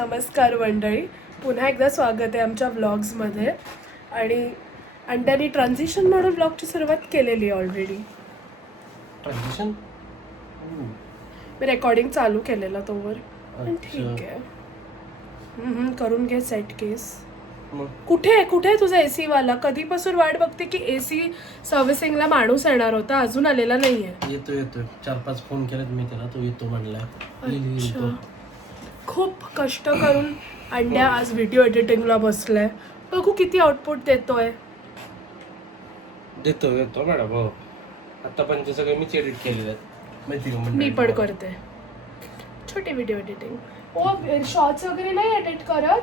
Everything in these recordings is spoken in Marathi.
नमस्कार मंडळी, पुन्हा एकदा स्वागत आहे आमच्या व्लॉग्समध्ये. आणि अंड्याने ट्रान्झिशन म्हणून व्लॉगची सुरुवात केलेली आहे ऑलरेडी. ट्रान्झिशन मी रेकॉर्डिंग चालू केलेला तोवर. पण ठीक आहे, करून घे सेट केस. कुठे आहे तुझा एसी वाला? कधीपासून वाट बघते की एसी सर्व्हिसिंगला माणूस येणार होता, अजून आलेला नाहीये. येतो 4-5 फोन केलेत मी त्याला, तो येतो म्हणलाय. अच्छा, खूप कष्ट करून अंड्या आज व्हिडिओ एडिटिंगला बसलाय. बघू किती आउटपुट देतोय. येतो मॅडम. हो, आतापर्यंत सगळे मीच एडिट केलेले आहेत, माहिती का? मी पण करते छोटे व्हिडिओ एडिटिंग. शॉर्ट्स वगैरे नाही एडिट करत.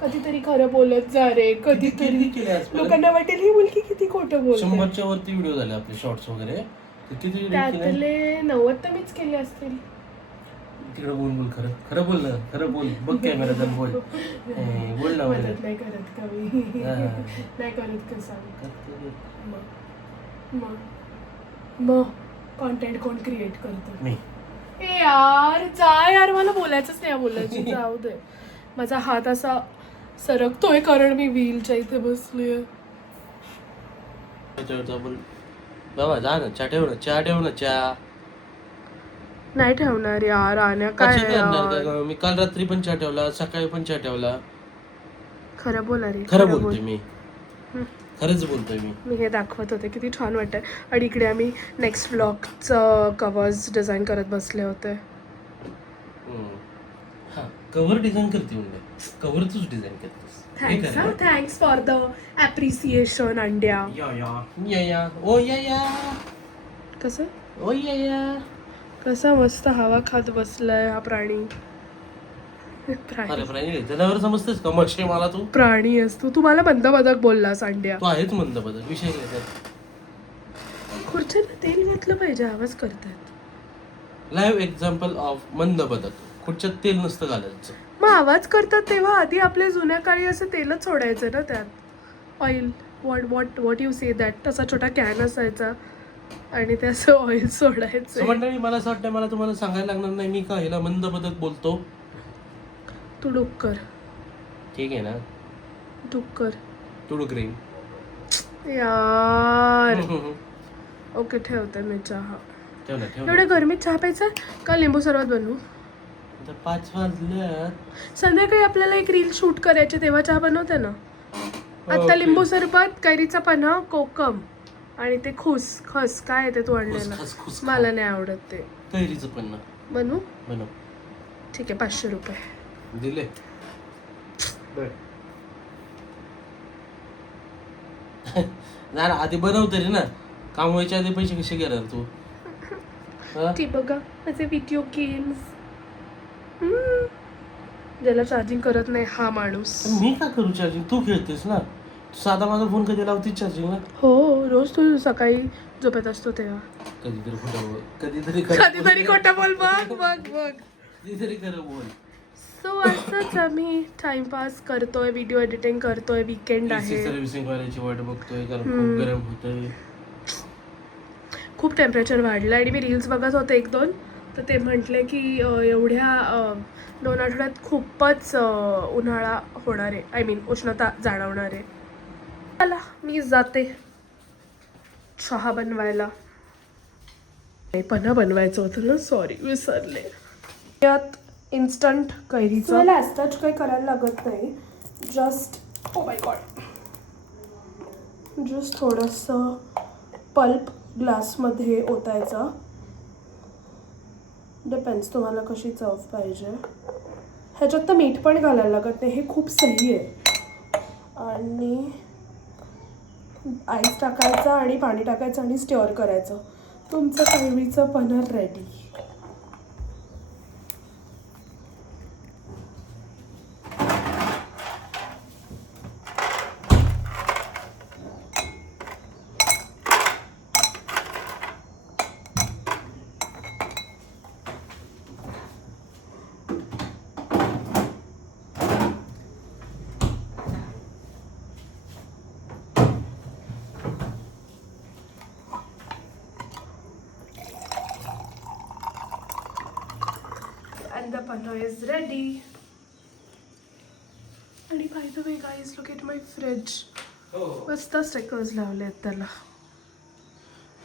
कधीतरी खरं बोलत जा रे, कधीतरी लोकांना वाटेल ही मुलगी किती खोटं बोलते. 100च्या वरती व्हिडिओ झाले आपले शॉर्ट्स वगैरे. किती त्यातले 90 तर मीच केले असतील. तिकडे बोल खरं बोल ना, खरं बोल. बघ कॅमेरा बोल. बोल ना. मदत नाही करत का मी? नाही करत का सांग. मग कॉन्टेंट कोण क्रिएट करतो? मी. ए यार जा यार, मला बोलायचंच नाही बोलायचं. जाऊ दे. माझा हात असा सरकतोय कारण मी व्हीलच्या इथे बसलीये. बाबा जा ना, चहा ठेव ना. चहा नाही ठेवणार यार. आण्या काय यार? मी काल रात्री पण चहा ठेवला, सकाळी पण चहा ठेवला. खरं बोला रे. खरं बोलतोय मी, खरंच बोलतोय मी हे दाखवत होते किती छान वाटतंय. आणि इकडे आम्ही नेक्स्ट व्लॉगचं कवर्स डिझाईन करत बसले होते. कव्हर डिझाईन करते म्हणजे कव्हरच डिझाईन करतेस. थँक्स फॉर द ॲप्रिसिएशन अंड्या. कसं मस्त हवा खात बसलाय हा प्राणी. जनावर समजतेस का? मशे मला तू प्राणी असतो. तू मला मंदबदक बोललास अंड्या. तू आहेच मंदबदक. विषय काय? खुर्च्यांना तेल घातलं पाहिजे, आवाज करतात. लाईव्ह एक्झाम्पल ऑफ मंदबदक. खुर्च्यात तेल नसतं घालायचं. मग आवाज करतात तेव्हा आधी आपल्या जुन्या काळी असं तेलच सोडायचं ना त्यात. Oil, what you say that. तसा छोटा कॅन असायचा आणि ते असं ऑइल सोडायचं. मंडळी, मला असं वाटतं मला तुम्हाला सांगायला लागणार नाही मी का ह्याला मंदबदक बोलतो. तू डुक्कर. ठीक आहे ना, डुक्कर. तू डुकरीन यार. ओके, ठेवते मी चहा. एवढ्या गरमीत चहा प्यायचा का लिंबू सरबत बनवू? 5 वाजल्यात. संध्याकाळी आपल्याला एक रील शूट करायची, तेव्हा चहा बनवते ना. आता लिंबू सरबत, कैरीचा पन्हा, कोकम आणि ते खस काय आहे ते तू आणलेलं. मला नाही आवडत ते. कैरीचं पन्हा बनवू? बनव. ठीक आहे, 500 रुपये दिले. ना आधी बनव तरी ना. काम व्हायच्या आधी पैसे कसे घेणार तू? ती बघा माझे व्हिडिओ गेम्स. ज्याला चार्जिंग करत नाही हा माणूस. मी का करू चार्जिंग? तू खेळतेस ना. साधा माझा फोन कधी लावतीस चार्जिंगला? हो, रोज तू सकाळी झोपेत असतो तेव्हा. कधीतरी खोटं बोल. कधीतरी खोटं बोल. बघ. कधीतरी खरं बोल. सो असंच आम्ही टाइमपास करतोय, व्हिडिओ एडिटिंग करतोय. वीकेंड आहे. सर्व्हिसिंग वाल्याची वाट बघतोय कारण खूप गरम होतंय. खूप टेम्परेचर वाढलं आणि मी रील्स बघत होते 1-2, तर ते म्हटले की एवढ्या 2 आठवड्यात खूपच उन्हाळा होणार आहे. आय मीन उष्णता जाणवणार आहे. चला मी जाते चहा बनवायला. पन्हा बनवायचं होतं ना, सॉरी विसरले. यात इन्स्टंट कैरीचं. मला ॲज काही करायला लागत नाही. Just oh my God, just थोडंसं पल्प ग्लासमध्ये ओतायचा. डिपेंड्स तुम्हाला कशी चव पाहिजे. ह्याच्यात तर मीठ पण घालायला लागत नाही, हे खूप सही आहे. आणि आईस टाकायचा आणि पाणी टाकायचं आणि स्टर करायचं. तुमचं कैरीचं पन्हा ready. And the panna is ready. आणि by the way guys look at my fridge. हो मस्त स्टिकर्स लावले आहेत त्याला.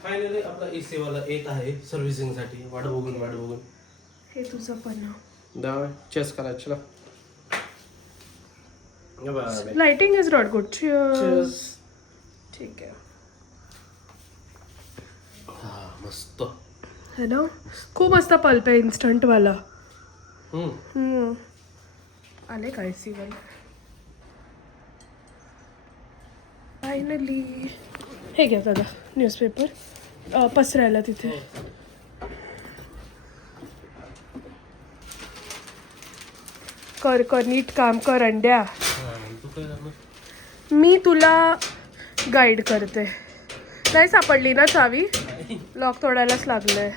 फायनली आपला एसी वाला येत आहे सर्व्हिसिंग साठी. वाट बघून हे तुझं पण दावा चेस करायचं. Lighting is not good. ठीक आहे. हा मस्त है ना. खूप मस्त पल्प आहे इन्स्टंट वाला. आले काय सीवन फायनली. हे घ्या दादा न्यूजपेपर पसरायला तिथे. कर कर नीट काम कर अंड्या. तू काय करणार? मी तुला गाईड करते. नाही सापडली ना चावी. लॉक तोडायलाच लागलंय.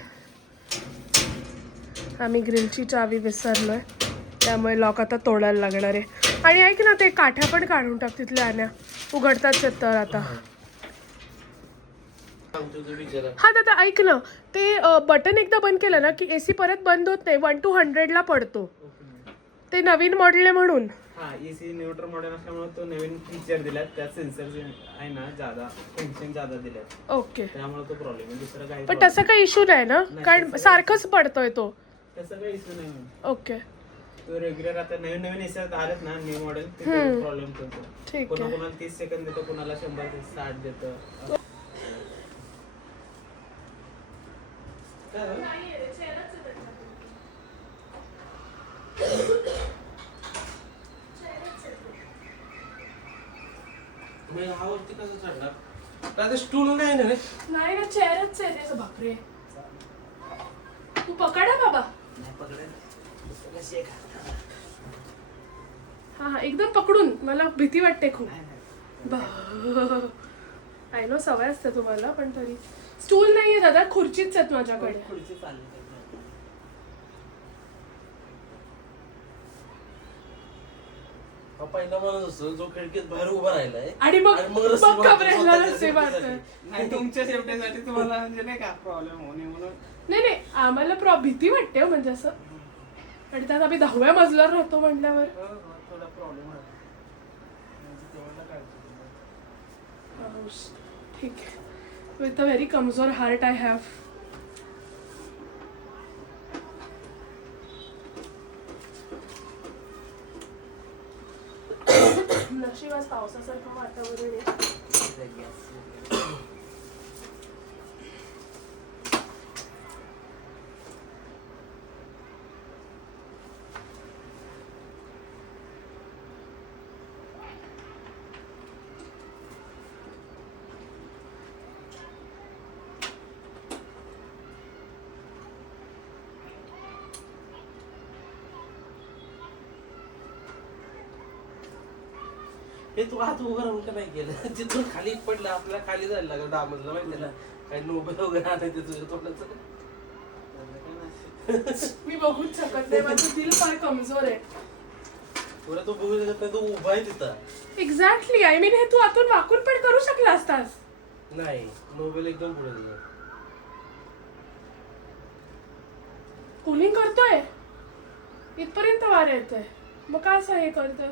आम्ही ग्रिलची चावी विसरलोय त्यामुळे लॉक आता तोडायला लागणार आहे. आणि ऐक ना ते काठ्या पण काढून टाक तिथल्या. आण्या उघडताच येत तर आता. हा दादा ऐक ना ते बटन एकदा बंद केलं ना की एसी परत बंद होत नाही. 1 to 100 ला पडतो. ते नवीन मॉडेल आहे म्हणून. हा एसी न्यूट्रल मॉडेल असल्यामुळे तो नवीन फीचर दिलात. त्यात सेन्सर आहे ना ज्यादा फंक्शन ज्यादा दिलेत. ओके. त्यामुळे तो प्रॉब्लेम आहे. दुसरा काही पण तसं काही इश्यू नाही ना कारण सारखंच पडतोय तो. तसं काही इश्यू नाही. ओके तो रेग्युलर आता नवीन एसी आलेत ना न्यू मॉडेल ते प्रॉब्लेम करतो. ठीक कोणा आहे. कोणाला 30 सेकंद देतो, कोणाला 100 ते 60 देतो. आवडती कसं चढणार? दादा स्टूल नाही ना रे. नाही ना चेअरच आहे त्याचं. बापरे तू पकडा बाबा. हा हा एकदम पकडून. मला भीती वाटते खूप. आय नो सवय असते तुम्हाला पण तरी. स्टूल नाहीये दादा खुर्चीच आहेत माझ्याकडे. खुर्ची चालली. पहिला माणूस असतो जो खिडकीत बाहेर उभा राहिलाय आणि मग रस्सी मग घाबरायला रस्ते मारतोय. नाही तुमच्या सेफ्टीसाठी तुम्हाला म्हणजे नाही का प्रॉब्लेम होणे म्हणून. नाही आम्हाला भीती वाटते म्हणजे असं. आणि त्यात आम्ही 10व्या मजल्यावर राहतो म्हटल्यावर थोडा प्रॉब्लेम आहे. ठीक आहे. विथ अ व्हेरी कमजोर हार्ट आय हॅव. नशीब आज पावसासारखं वातावरण आहे. हे तू हात उभं राहून का नाही केलं? तिथून खाली पडलं आपल्याला खाली जायला लागलं. डामजला माहिती ना काही नोबेल वगैरे आणायचं तुझ्या तोंडाचं. मी बघूच शकत नाही. माझं दिल फार कमजोर आहे. तुला तू बघू शकत नाही. तू उभा आहे तिथं. एक्झॅक्टली. आय मीन हे तू आतून वाकून पण करू शकला असतास. नाही नोबेल एकदम पुढे तुझं. कूलिंग करतोय इथपर्यंत वार येतोय. मग का असं हे करतोय?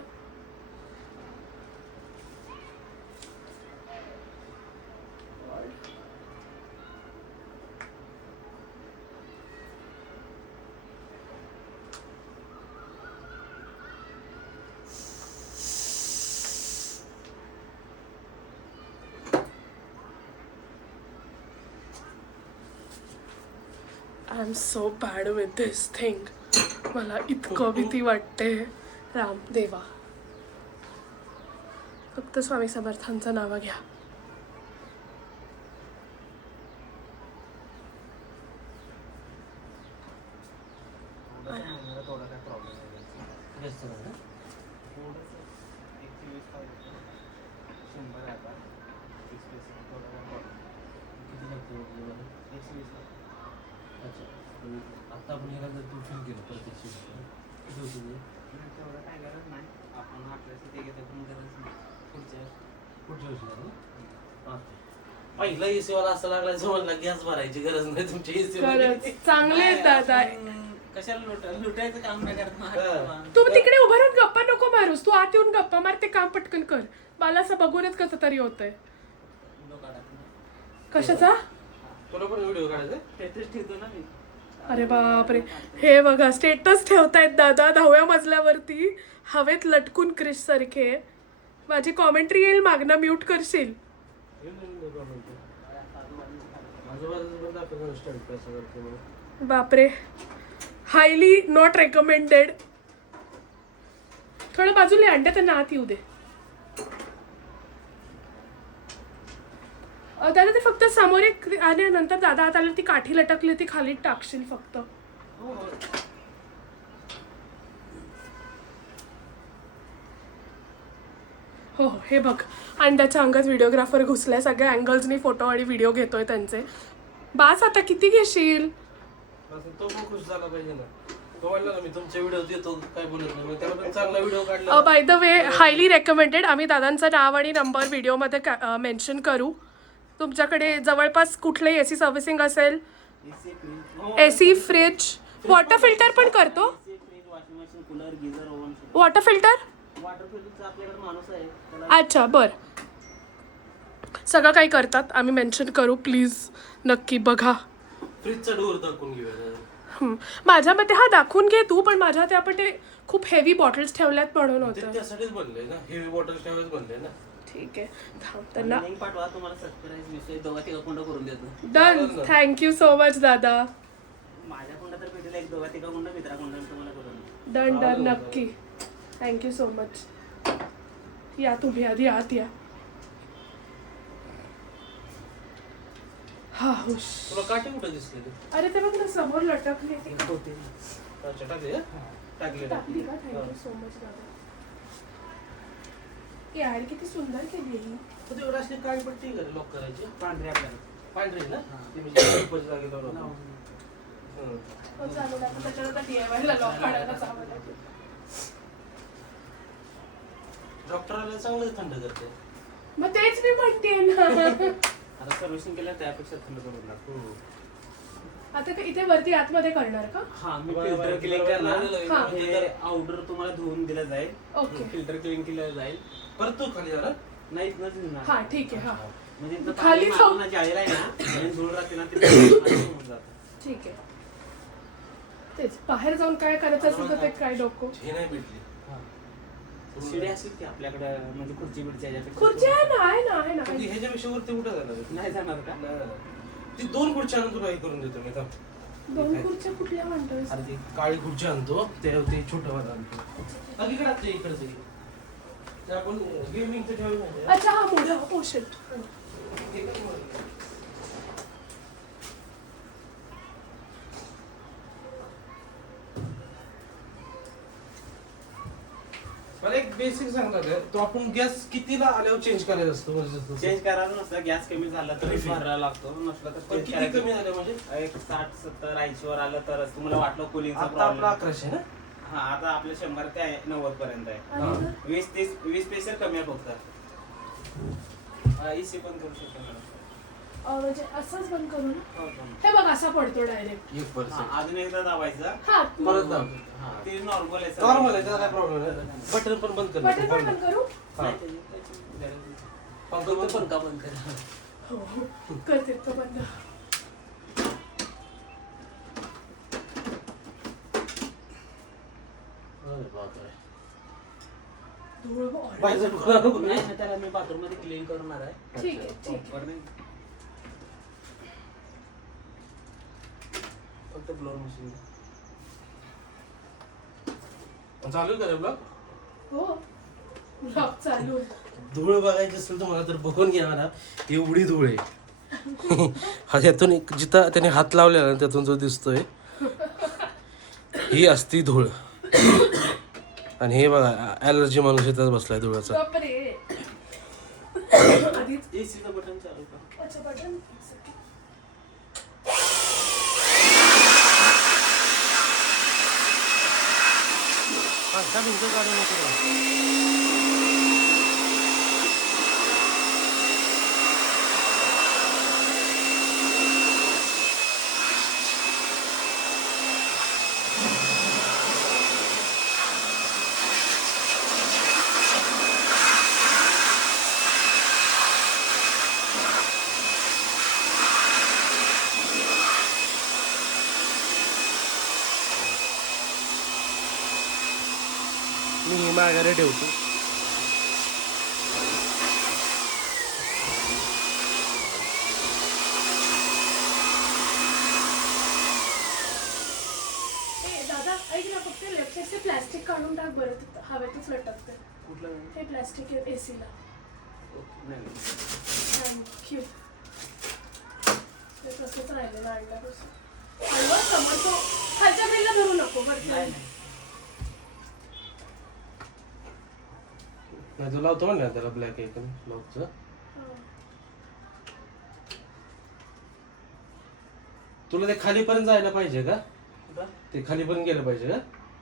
I am so bad with this thing. मला इतकं भीती वाटते. राम देवा फक्त स्वामी समर्थांचं नाव घ्या. थोडा काय प्रॉब्लेम आहे. जास्त नाही ना? थोडंसं 120 100 आहे आता. थोडा काय प्रॉब्लेम. किती लागतो आपल्याला? 120. अच्छा आता आपण ह्याला जर तू फील केलं प्रत्यक्ष किती होतं ते? तेवढं काय गरज नाही. आपण आपल्याशी ते घेतो पण गरज नाही. पुढच्या वर्षी लागलं. पहिला एसी वाला असं लागला जवळला गॅस भरायची गरज नाही तुमच्या एसी खरंच चांगले येतात. कशाला लुटायचं काम नाही करत. तू तिकडे उभं राहून गप्पा नको मारूस, तू आत येऊन गप्पा मार, ते काम पटकन कर. मला असं बघूनच कसं तरी होतंय. कशाचा? तुला पण व्हिडिओ काढायचा? स्टेटस ठेवतो ना मी. अरे बापरे, हे बघा स्टेटस ठेवतायत दादा 10व्या मजल्यावरती हवेत लटकून क्रिश सारखे. माझी कॉमेंट्री येईल मागणं, म्यूट करशील? बापरे, हायली नॉट रेकमेंडेड. थोडं बाजूला अंडे त्यांना आत येऊ दे. दादा ते फक्त समोर एक आणि नंतर दादा आत आलं ती काठी लटकली ती खाली टाकशील फक्त. हो हो, हे बघ अंड्याच्या अंगात व्हिडिओग्राफर घुसलाय, सगळ्या अँगल्सनी फोटो आणि व्हिडिओ घेतोय त्यांचे. बास आता, किती घेशील? तो पण खुश झाला पाहिजे ना. तो म्हणला ना मी तुमचे व्हिडिओ देतो, काय बोलत नाही, मग त्याला पण चांगला व्हिडिओ काढला. Bye the way, highly recommended. आम्ही दादांचं नाव आणि नंबर व्हिडिओमध्ये मेन्शन करू. तुमच्याकडे जवळपास कुठलंही AC सर्व्हिसिंग असेल, AC, फ्रीज, वॉटर फिल्टर पण करतो. Water filter? अच्छा, बर, सगळं काही करतात. आम्ही मेन्शन करू, प्लीज नक्की बघा. फ्रीजचा डोर दाखवून घेऊया. माझ्या मते हा दाखवून घे तू, पण माझ्या ते आपण ते खूप हेवी बॉटल्स ठेवल्यात म्हणून होतं. त्यासाठीच बनलंय ना, हेवी बॉटल्स ठेवायच बनलंय ना. ठीक आहे, थांब त्यांना. पाठवा, तुम्हाला सबस्क्राइब विषय दोघा तिघा कुंड करून देतो. डन, थँक्यू सो मच दादा. माझ्या कुंड तर भेटेल एक दोघा तिघा कुंड, मित्रा कुंड तुम्हाला करून. डन डन, नक्की. Thank you so much. या तुम्ही आधी आत या. हा हुश. तुला काठी कुठे दिसली? अरे ते बघ ना समोर लटकली ती. अच्छा, टाकले. टाकली का? थँक्यू सो मच दादा. यार किती सुंदर केली ही. तुझी राशी काळी पट्टी घरी लॉक करायची. पांढऱ्या आपल्याला. पांढरी ना, ती म्हणजे उपज जागेवर लावून. हो, चालेल. आता त्याच्यानंतर DIY ला लॉक काढायला जावं लागेल. डॉक्टराला चांगलं थंड करते. मग तेच मी म्हणते ना. आता सर्व्हिसिंग केल्यावर त्यापेक्षा थंड करून लागतो. आता का इथे वरती आतमध्ये करणार का? हा, मी फिल्टर क्लीन करणार. म्हणजे आउटर तुम्हाला धुवून दिलं जाईल. ओके. फिल्टर क्लीन केलं जाईल. परत तू खाली जाणार? नाही इथनंच निघणार. हा ठीक आहे. हा म्हणजे इथनं खाली पाणी जाऊ. मारून जाळीला आहे ना, आणि धूळ राहते ना, ते होऊन जातं. ठीक आहे. तेच बाहेर जाऊन काय करायचं असेल तर ते काय डोकं. हे नाही भेटली. शिडी असेल की आपल्याकडे, म्हणजे खुर्ची बिडची याच्यापेक्षा. खुर्ची आहे ना, आहे ना, आहे ना. पण ह्याच्यापेक्षा वरती कुठं जाणार? नाही जाणार का? ती 2 खुर्च्या आणून तुला हे करून देतो मी. दोन खुर्च्या कुठल्या म्हणतोयस? अरे ती काळी खुर्ची आणतो, ते छोटं वाला आणतो. अलीकडे ते इकडे ते आपण गेमिंगचं ठेवलं. अच्छा, हा मोठा पोर्शन. मला एक बेसिक सांगतात, तो आपण गॅस कितीला आल्यावर चेंज करायचा असतो? चेंज करायला नसतं, गॅस कमी झाला तर भरायला लागतो, नसला तर पण किती कमी झालं म्हणजे? एक 60, 70, 80 वर आलं तरच तुम्हाला वाटलं कुलिंगचा आता आपला प्रॉब्लेम. 1100 ना? हा, आता आपलं 100 ते 90 पर्यंत आहे. आणि 20 पेक्षा कमी आहे फक्त. AC पण करू शकतो मॅडम. म्हणजे असंच बंद करून हो, हे बघ असा पडतो डायरेक्ट. 1%. अजून एकदा दाबायचं. हा, परत दाब. ते नॉर्मल आहे. नॉर्मल आहे, त्याला काय प्रॉब्लेम नाही. बटन पण बंद कर. बटन पण बंद करू. हा. पंखा बंद कर. हो हो, करते तो बंद. अरे बापरे. धूळ बघ. बाहेरचं दुकान आणू का? नाही, त्याला मी बाथरूम मध्ये क्लीन करणार आहे. ठीक आहे, ठीक आहे. Proper नाही. फक्त ब्लोअर मशीन. चालू आहे का रे ब्लॉग? हो, ब्लॉग चालू आहे. धूळ बघायची असेल तुम्हाला तर बघून घ्या मला. एवढी धूळ आहे. हा, ह्यातून जिथं त्याने हात लावलेला ना त्यातून जो दिसतोय ही असती धूळ. आणि हे बघा ॲलर्जी माणूस इथंच बसलाय धुळाचा. बापरे. आधीच एसीचं बटन चालू का? अच्छा, बटन. काढू नको. मी माघारी ठेवतो. दादा ऐक ना, फक्त लेफ्ट साईडचे प्लॅस्टिक काढून टाक बरं, तिथं हवेतच लटकते कुठलं हे प्लॅस्टिक एसीला. नाही थँक्यू. ते तसंच राहिलेलं आणल्यापासून. हळूच समोरचं खालच्या ग्रिलला धरू नको बरं. नाही नाही तो लावतो म्हणलं त्याला ब्लॅक एक लॉकचं. तुला ते खालीपर्यंत जायला पाहिजे का? कुठं ते खालीपर्यंत गेलं पाहिजे का?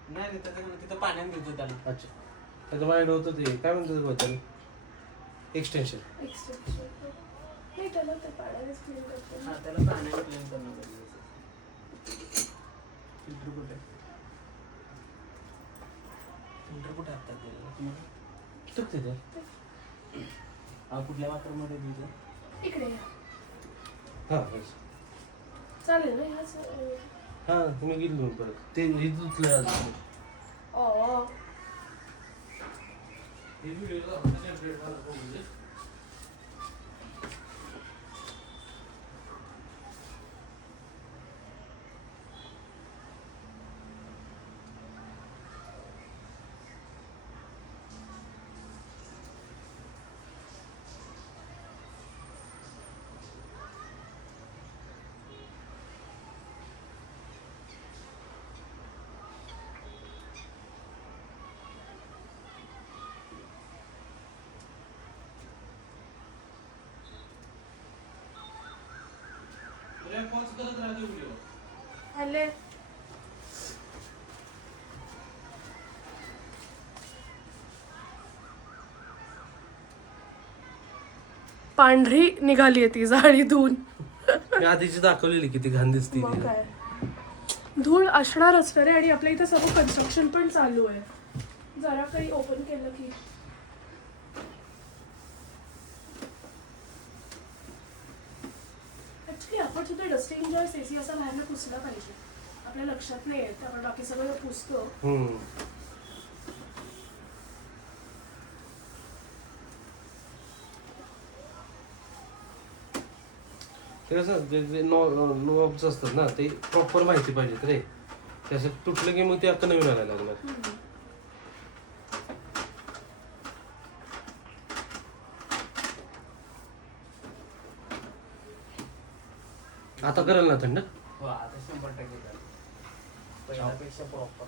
नाही त्याच्याकडे तिथं पाण्यात घेतो त्याला. अच्छा, त्याचं माइंड होतं ते काय म्हणतात त्याला एक्सटेन्शन. एक्सटेन्शन नाही, त्याला ते पाण्यानेच क्लीन करते. हा त्याला पाण्याने क्लीन करणं गरजेचं आहे. फिल्टर कुठे हातात दिलेलं तुम्हाला? चुकते ते. कुठल्या वापरमध्ये दिलं? इकडे या. हां बस. चालेल ना ह्याच. हां तुम्ही गेलो परत ते हे धुतलं. आले. पांढरी निघाली आहे ती जाळी धुवून. मी आधीची दाखवलेली किती घाण दिसते मग ती. काय, धूळ असणारच ना रे. आणि आपल्या इथं सर्व कन्स्ट्रक्शन पण चालू आहे. जरा काही ओपन केलं की ऍक्च्युली आपण सुद्धा डस्टिंग जॉयस एसी असा बाहेरनं पुसला पाहिजे. आपल्या लक्षात नाही येत, आपण बाकी सगळं पुसतो. ते कसं जे नॉब्स असतात ना ते प्रॉपर माहिती पाहिजे रे. त्याचं तुटलं की मग ते आता नवीन आणायला लागणार. आता करेल ना थंड? हो आता 100% झालं. पहिल्यापेक्षा प्रॉपर.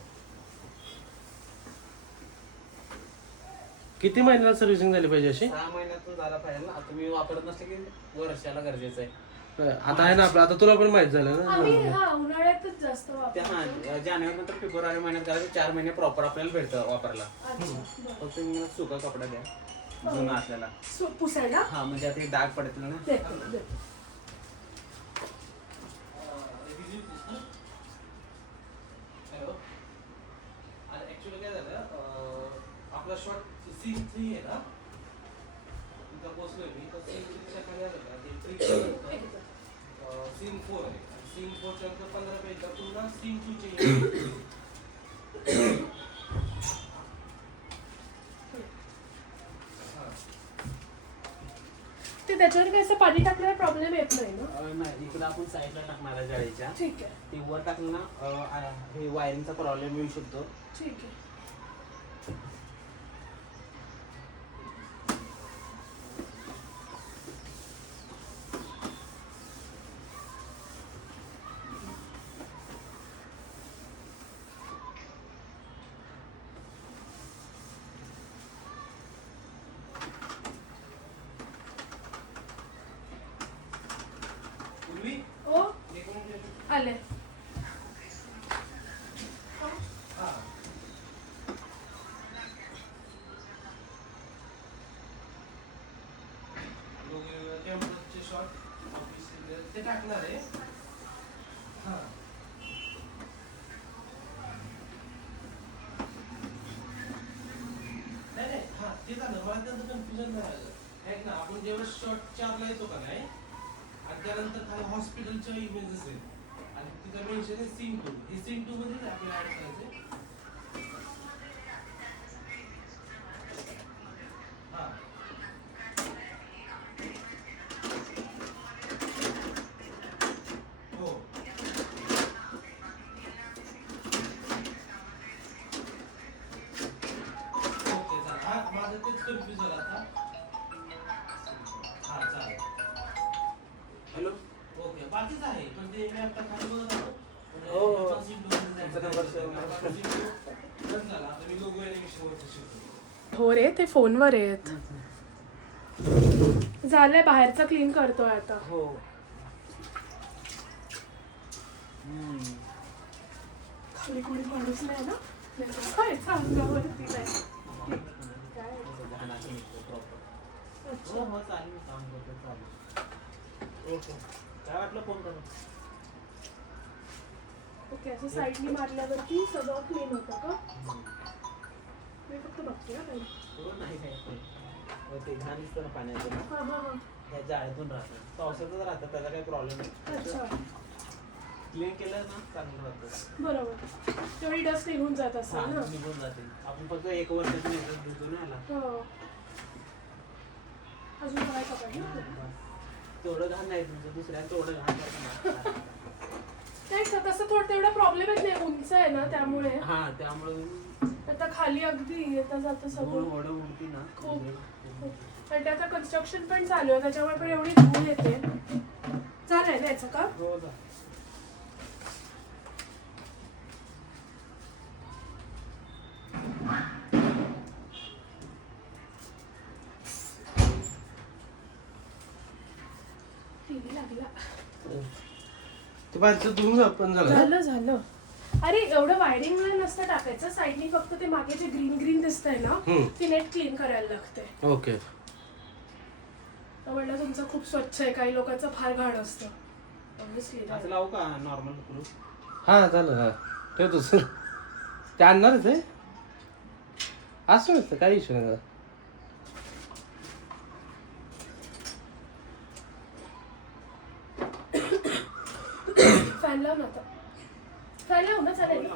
किती महिन्याला सर्व्हिसिंग झाली पाहिजे अशी? 6 महिन्यातून झाला पाहिजे ना. तुम्ही वापरत नसले की वर्षाला गरजेचं आहे. आता आहे ना आपलं, आता तुला पण माहित झालं आम्ही ना. उन्हाळ्यातच जास्त ते वापरतो. जानेवारी नंतर फेब्रुवारी महिन्यात करायचं. 4 महिने प्रॉपर आपल्याला भेटतं वापरायला. अच्छा, बरं. फक्त मला सुका कपडा द्या जुना असलेला. पुसायला हा म्हणजे आता डाग पडतील ना. देते. ऍक्च्युअली काय झालं, आपला शॉट सीन 3 आहे ना, तिथं पोहोचलोय मी. तर सीन 3च्या खाली आलं का ते सीन 4 आहे. सीन 4च्या नंतर 15 पेजला पुन्हा सीन 2 चे ते त्याच्यावर काय असं पाणी टाकल्यावर प्रॉब्लेम येत नाही ना? नाही इकडं आपण साईडला टाकणार आहे जाळीच्या. ठीक आहे, ते वर टाकलं ना हे वायरिंगचा प्रॉब्लेम येऊ शकतो. ठीक आहे. ओ आले. ते टाकणार आहे. नाही हा ते झालं. मला त्याचं कन्फ्युजन नाही आलं. ऐक ना, आपण जेव्हा शॉर्ट 4ला येतो का नाही, आणि त्यानंतर खाली हॉस्पिटलच्या इमेजेस आहेत आणि तिथं मेन्शन आहे सीन 2. हे सीन 2 मध्ये आपल्याला ऍड करायचे. तेच कन्फ्युज झाला आता. हा चालेल. हॅलो ओके बाकीच आहे पण ते मी आता खाली बघत होतो. हो, हो. झाला आता मी लोगो एनिमेशन वरती शिकतो. हो रे ते फोनवर आहेत. झालंय बाहेरचं क्लीन करतोय आता. हो खाली कोणी माणूस नाही ना काय अंगावरती नाही. काय अच्छा काय वाटलं फोन करून. ओके असं साईडनी मारल्यावरती सगळं क्लीन होतं का? मी फक्त बघते ना काही. नाही ते घाण दिसतं ना पाण्यातून हां हां हां त्या जाळ्यातून राहतं पावसातच राहतं त्याचा काही प्रॉब्लेम नाही. अच्छा क्लीन केलं ना चांगलं राहतं. बरोबर तेवढी डस्ट निघून जात असेल ना. निघून जाते. आपण फक्त 1 वर्षातून एकदा धुतो ना याला. हो अजून करायचं पाहिजे. तेवढं घाण नाही तुमचं दुसऱ्या तेवढं घाण करतं. नाही का तसं थोडं तेवढा प्रॉब्लेम येत नाही उंच आहे ना त्यामुळे. हा त्यामुळे आता खाली अगदी येता जातं सगळं ओढ उडती ना खूप. आणि आता कन्स्ट्रक्शन पण चालू आहे त्याच्यामुळे पण एवढी धूळ येते. झालंय ना याचं का? हो टीव्ही लागला. ते बाहेरचं धुवून पण झालं. झालं अरे एवढं वायरिंग नसतं टाकायचं साईडनी फक्त ते मागे जे ग्रीन ग्रीन दिसतंय ना ती नेट क्लीन करायला लागते. ओके म्हणलं तुमचं खूप स्वच्छ आहे काही लोकांचं फार घाण असतं. ऑब्व्हियसली असं लावू का नॉर्मल करू. हा झालं. हा ठेवतो सर ते आणणारच आहे असं नसतं काही इश्यू नाही. फॅन लाव ना आता. फॅन लाव ना चालेल.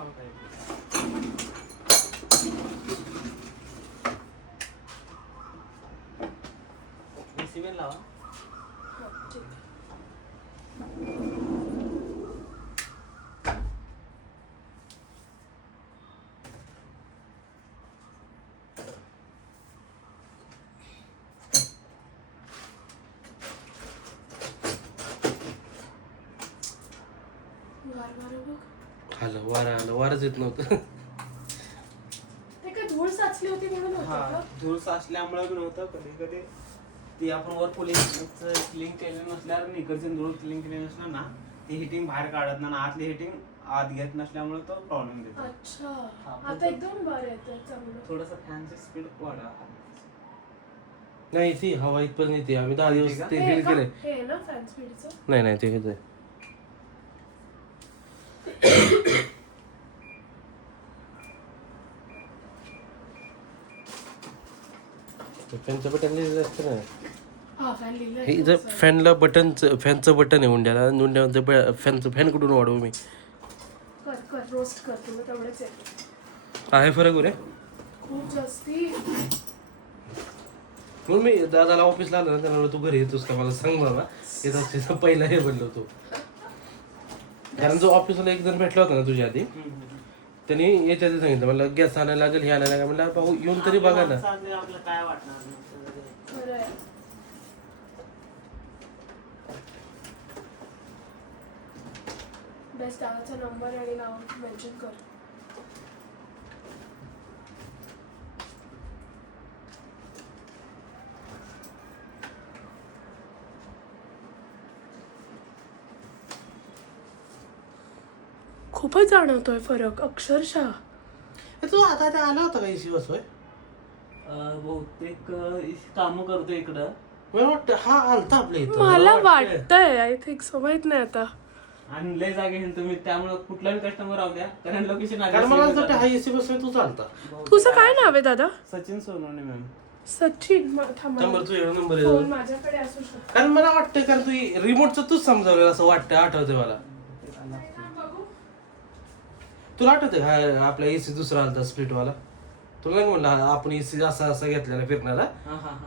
सिमेंट लावा. ठीक आहे. आलं वारच येत नव्हतं. ते काय धूळ साचली होती म्हणून होतं हा का? धूळ साचल्यामुळे पण होतं कधी कधी ती आपण वर क्लीन केलं नसल्यावर इकडचे धूळ क्लीन केले नसलं ना ती हिटिंग बाहेर काढत ना आतली हिटिंग आत घेत नसल्यामुळे तो प्रॉब्लेम देतो. अच्छा हा, आता एकदम बरं येतं चांगलं. थोडंसं फॅनची स्पीड वाढवा. नाही ती हवा इथपर्यंत येते. आम्ही 10 दिवस ते हे फील का? केलंय. हे आहे ना फॅन स्पीडचं. नाही ते हेच आहे. फॅनचं बटन लिहिलेलं असतं ना. हा फॅन लिहिलंय. हे जर फॅनला फॅनचं बटन आहे उंड्याला. उंड्याचं फॅनचं फॅन कुठून वाढवू मी. कर रोस्ट कर तुला तेवढंच आहे. आहे फरक बरे खूप जास्ती. म्हणून मी दादाला ऑफिसला आलो ना त्यांना म्हणलं, तू घरी येतोस का मला सांग बाबा. येत असते तर पहिला हे बनलो होतो. कारण जो ऑफिसला एक जण भेटला होता ना तुझ्या आधी त्यांनी याच्या आधी सांगितलं मला गॅस आणायला लागेल हे आणायला लागेल. म्हणलं भाऊ येऊन तरी बघा ना. आपलं काय वाटणार. खरं आहे. बेस्ट दादाचा नंबर आणि नाव मेन्शन कर. खूपच जाणवतोय फरक अक्षरशः. तू आता ते आला होता का इशी बसवाय. बहुतेक काम करतो इकडं. मला वाटतं हा आलता आपल्या इथं. मला वाटतंय आय थिंक सो माहित नाही आता. आणि लय जागे आहे तुम्ही त्यामुळे कुठलाही कस्टमर राहू द्या कारण लोकेशन कारण मला असं वाटतं हा एसी बसवाय तू चालता. तुझं काय नाव आहे दादा? सचिन सोनवणे मॅम. सचिन थांबा. नंबर तुझ्या नंबर फोन आहे. माझ्याकडे असू शकतो. कारण मला वाटतं कारण तू रिमोटचं तूच समजावलं असं वाटतं. आठवते मला. बघू. तुला आठवते हा आपला एसी दुसरा आलता स्प्लिट वाला. तुला नाही म्हणला आपण एसी असा घेतलेला फिरणारा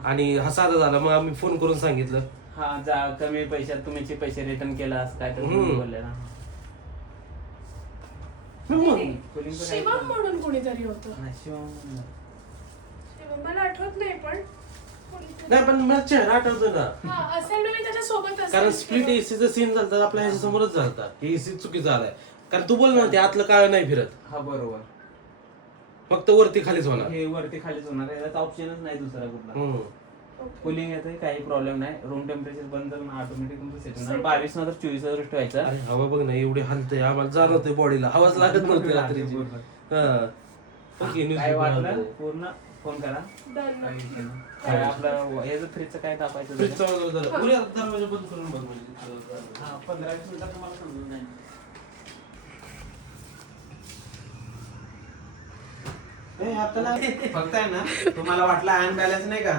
आणि हा साधा झाला. मग आम्ही फोन करून सांगितलं हा जा कमी पैशात तुम्ही पैसे रिटर्न केला असं काय तर बोलले ना. शिवम म्हणून कोणीतरी होतं. मला आठवत नाही पण नाही पण मला चेहरा आठवतो ना, हा असेल मी त्याच्या सोबत कारण स्प्लिट एसीचा सीन झालता आपल्या ह्याच्या समोरच झालता. हे एसी चुकीचा आलाय, कारण तू बोल ना ते आतलं काळ नाही फिरत, हा बरोबर, फक्त वरती खालीच होणार. हे वरती खालीच होणार, याचा ऑप्शनच नाही दुसरा कुठला. हम्म. कूलिंग येतं काही प्रॉब्लेम नाही, रूम टेम्परेचर बंद करून ऑटोमॅटिक तुमचं सेट होणार. 22 नंतर 24 वर ठेवायचं. अरे हवा बघ ना एवढी हलते, आम्हाला जाणवते बॉडीला, हवाच लागत नव्हती रात्रीची. हा. ओके, न्यूज काय पेपर वाटलं आलं. पूर्ण फोन करा. Done. काही विषय नाही. काय आपलं याचं फ्रीजचं काय तापायचं फ्रीजचा वगैरे जरा- उद्या दरवाजा बंद करून बघ म्हणजे. हा 15-20 मिनिटात तुम्हाला समजून जाईल. फक्त आहे ना तुम्हाला वाटलं अनबॅलन्स नाही का,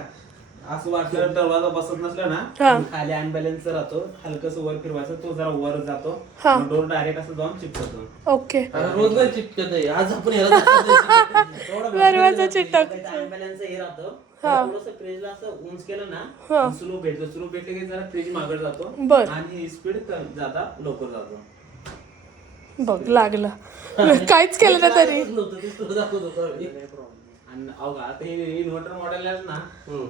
असं वाटलं दरवाजा बसत नसलं हा. ना, खाली अनबॅलन्स राहतो, हलकस वर फिरवायचं, तो जरा वर जातो, हा. डोर डायरेक्ट असं जाऊन चिपकतो. ओके अरे रोज नाही चिटकत आहे, आज आपण याला दाखवतोय. दरवाजा चिटक अनबॅलन्स हे राहतं, हा. थोडंसं फ्रीजला असं उंच केलं हा. ना, स्लो भेटतो, स्लो भेटले की जरा फ्रीज मागत जातो बर. आणि स्पीड जाता लवकर जातो. बघ लागलं काहीच केलं ना तरी नव्हतं ते तुला दाखवत होतो आम्ही. आणि अवघा आता हे इन्व्हर्टर मॉडेल आहे ना, हम्म.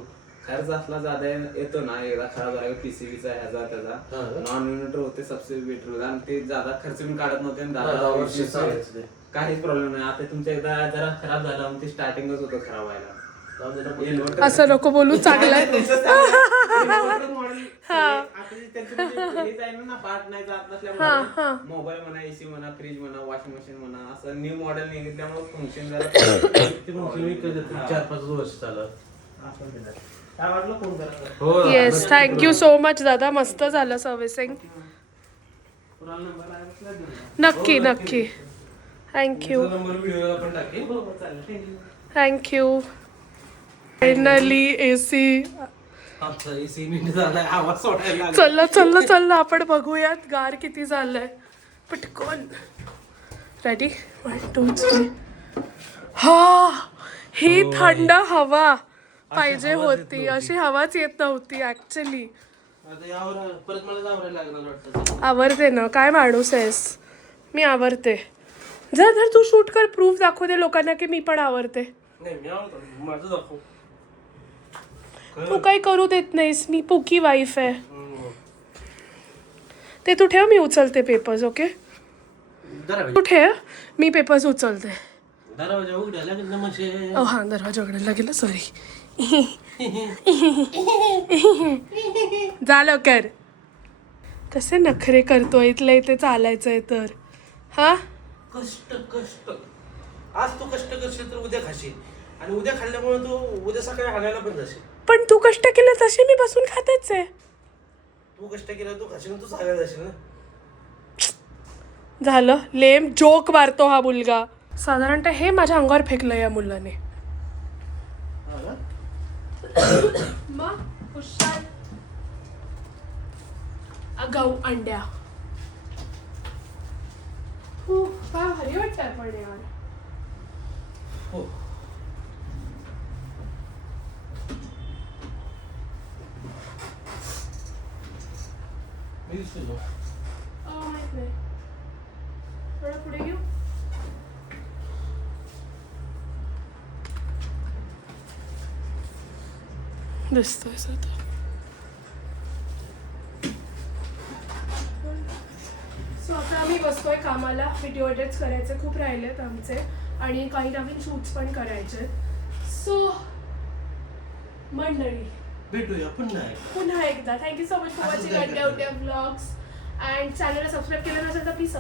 खर्च असला ज्यादा येतो ना, एकदा खराब झाला पीसीबीचा ह्याचा त्याचा, हा. नॉन इन्व्हर्टर होते सबसे बेटर होते आणि ते ज्यादा खर्च पण काढत नव्हते आणि हा, दादा वर्ष चालायचं ते. काहीच प्रॉब्लेम नाही. आता तुमच्या एकदा जरा खराब झाला मग ते स्टार्टिंगच होतं खराब व्हायला. Inverter- असं नको बोलू चांगलं तुमचं चांगलं. Inverter model आता जे त्याचं म्हणजे हे जाईल ना पार्ट नाही जात नसल्यामुळे मोबाईल म्हणा, एसी म्हणा, फ्रीज म्हणा, वॉशिंग मशीन म्हणा, असं न्यू मॉडेल निघितल्यामुळे फंक्शन जरा ते मग तुम्ही कधी 4-5 वर्ष चालत. असं केलं. काय वाटलं फोन करा. हो येस थँक्यू सो मच दादा मस्त झालं सर्व्हिसिंग कुणाला नंबर आहे तर देऊन द्या. नक्की नक्की थँक्यू तुझा नंबर व्हिडिओला पण टाकेल. हो, हो, चालेल. Thank you. Thank you finally AC आमचा एसी नीट झालाय, आवाज सोडायला लागला. चल चल चल आपण बघूयात गार किती झालंय पटकन. रेडी 1 2 3 हा ही थंड हवा पाहिजे होती, अशी हवाच येत नव्हती ऍक्च्युली. आता यावर परत मला जावरायला लागणार वाटतं. आवरते ना, काय माणूस आहेस. मी आवरते. जर जर तू शूट कर, प्रूफ दाखव दे लोकांना की मी पण आवरते. नाही मी आवडतो, माझं दाखव. तू काही करू देत नाहीस, मी पुकी वाईफ आहे. ते तू ठेव, मी उचलते पेपर्स. ओके तू ठेव, मी पेपर्स उचलते. दरवाजा उघडायला लागेल ना म्हणजे. हा दरवाजा उघडायला लागेल, सॉरी. जा लवकर. कसे नखरे करतोय, इथल्या इथे चालायचंय तर. हा कष्ट कष्ट आज तू कष्ट करशील तर उद्या खाशील, आणि उद्या खाल्ल्यामुळे तू उद्या सकाळी हाणायला पण जाशील. पण तू कष्ट केलं तसे मी बसून खातेच आहे. तू कष्ट केलं तू खाशील, तू सांगायला जाशील ना. झालं लेम जोक मारतो हा मुलगा. साधारणतः हे माझ्या अंगावर फेकलं या मुलाने. मग हुशार अगाऊ अंड्या. काय भारी वाटतंय पण यार. हो मी दिसतो. माहित नाही, थोडं पुढे घेऊ. दिसतोय सध्या. सो आता आम्ही बसतोय कामाला. व्हिडिओ एडिट्स करायचे खूप राहिलेत आमचे आणि काही नवीन शूट्स पण करायचे. सो मंडळी भेटूया पुन्हा एकदा thank you so much for watching अंड्या उड्या ब्लॉग्स. अँड चॅनलला सबस्क्राईब केलं नसेल तर प्लीज